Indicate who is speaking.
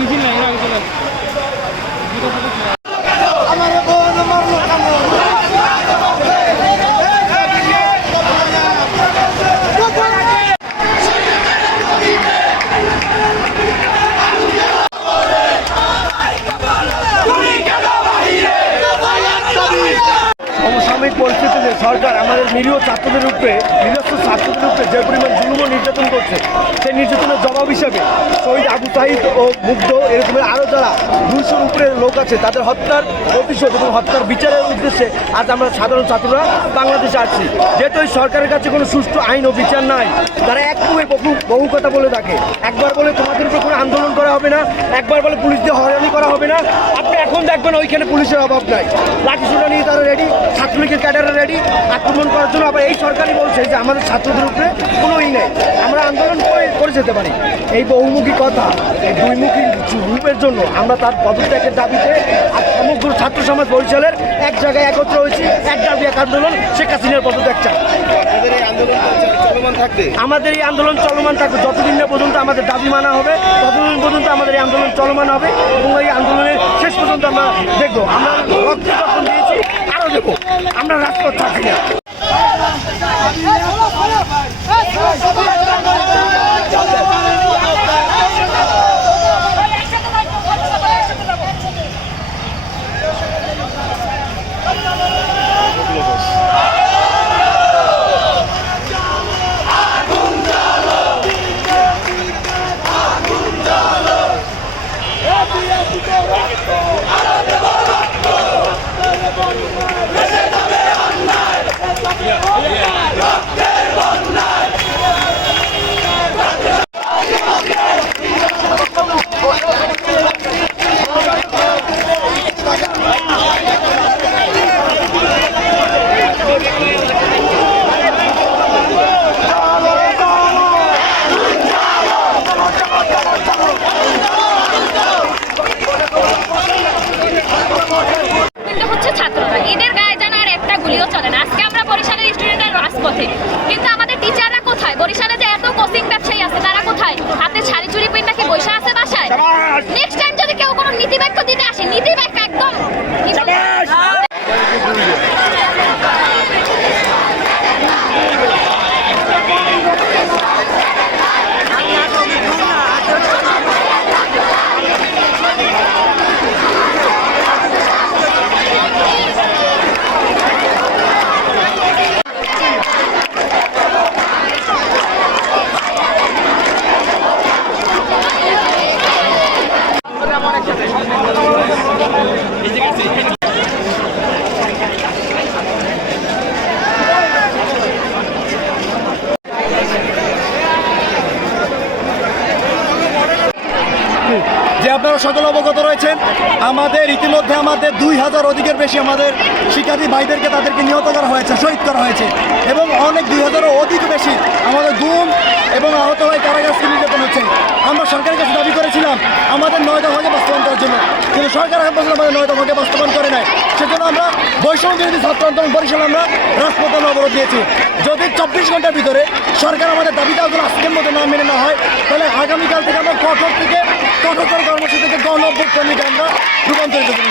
Speaker 1: মিছিল নাই এর আগে চলে আসছে সরকার আমাদের নিরীহ ছাত্রদের উপরে নিরস্ত ছাত্রদের উপরে যে পরিমাণ জুলুম নির্যাতন করছে, সেই নির্যাতনের জবাব হিসাবে শহীদ আবু সাহিদ ও মুগ্ধ এরকমের আরও যারা দুশোর উপরে লোক আছে, তাদের হত্যার প্রতিশোধ এবং হত্যার বিচারের উদ্দেশ্যে আজ আমরা সাধারণ ছাত্ররা বাংলাদেশে আসছি। যেহেতু সরকারের কাছে কোনো সুষ্ঠু আইন ও বিচার নাই, তারা এক বহু বহু কথা বলে থাকে। একবার বলে তোমাদের উপর কোনো আন্দোলন করা হবে না, একবার বলে পুলিশ দিয়ে হয়রানি করা হবে না। আপনি এখন দেখবেন ওইখানে পুলিশের অভাব নাই। লাঠি নিয়ে তারা রেডি ছাত্রলীগের ক্যাডাররা রেডি আক্রমণ করার জন্য আবার এই সরকারই বলছে যে আমাদের ছাত্রদের উপরে কোনো ই নেই। আমরা আন্দোলন করে করে যেতে পারি। এই বহুমুখী কথা এই দুইমুখী রূপের জন্য আমরা তার পদত্যাগের দাবিতে আজ সমগ্র ছাত্র সমাজ বরিশালের এক জায়গায় একত্র হয়েছি এক দাবি এক আন্দোলন। শেখ হাসিনার পদত্যাগ চাই। আমাদের এই আন্দোলন চলমান থাকবে? যতদিন না পর্যন্ত আমাদের দাবি মানা হবে ততদিন পর্যন্ত আমাদের এই আন্দোলন চলমান হবে এবং এই আন্দোলনের শেষ পর্যন্ত আমরা দেখব। আমরা রক্ত দিয়েছি দেবো। আমরা রাস্তা থাকি না
Speaker 2: কিন্তু হচ্ছে ছাত্ররা এদের গায়ে যেন আর একটা গুলিও চলে না আজকে আমরা বরিশালের স্টুডেন্টের রাজপথে কিন্তু আমাদের টিচাররা কোথায় বরিশালে যে এত কোচিং ব্যবসায়ী আছে তারা কোথায় হাতে শাড়ি চুরি পিন নাকি বৈশা আছে বাসায় নেক্সট টাইম যদি কোনো দিতে আসে নীতি
Speaker 3: আপনারা অবগত রয়েছেন, আমাদের ইতিমধ্যে আমাদের দুই হাজার অধিকের বেশি আমাদের শিক্ষার্থী ভাইদেরকে তাদেরকে নিহত করা হয়েছে, শহীদ করা হয়েছে এবং অনেক দুই হাজারও অধিক বেশি আমাদের গুম এবং আহত হয়ে কারাগার নির্যাতন হচ্ছে। আমরা সরকারের কাছে দাবি করেছিলাম, আমাদের নয় দফাকে বাস্তবায়ন করার জন্য। কিন্তু সরকার এখন পর্যন্ত আমাদের নয় দফাকে বাস্তবায়ন করে নাই। সেজন্য আমরা বৈষম্য বিরোধী ছাত্র আন্দোলন বরিশাল আমরা রাজপথে অবরোধ দিয়েছি যদি চব্বিশ ঘণ্টার ভিতরে সরকার আমাদের দাবি দাওয়াগুলো আজকের মতো না মেনে না হয়, তাহলে আগামীকাল থেকে আমরা কঠোর থেকে কঠোর কর্মসূচি থেকে গণ অভ্যুত্থানকে আমরা রূপান্তরিত করি।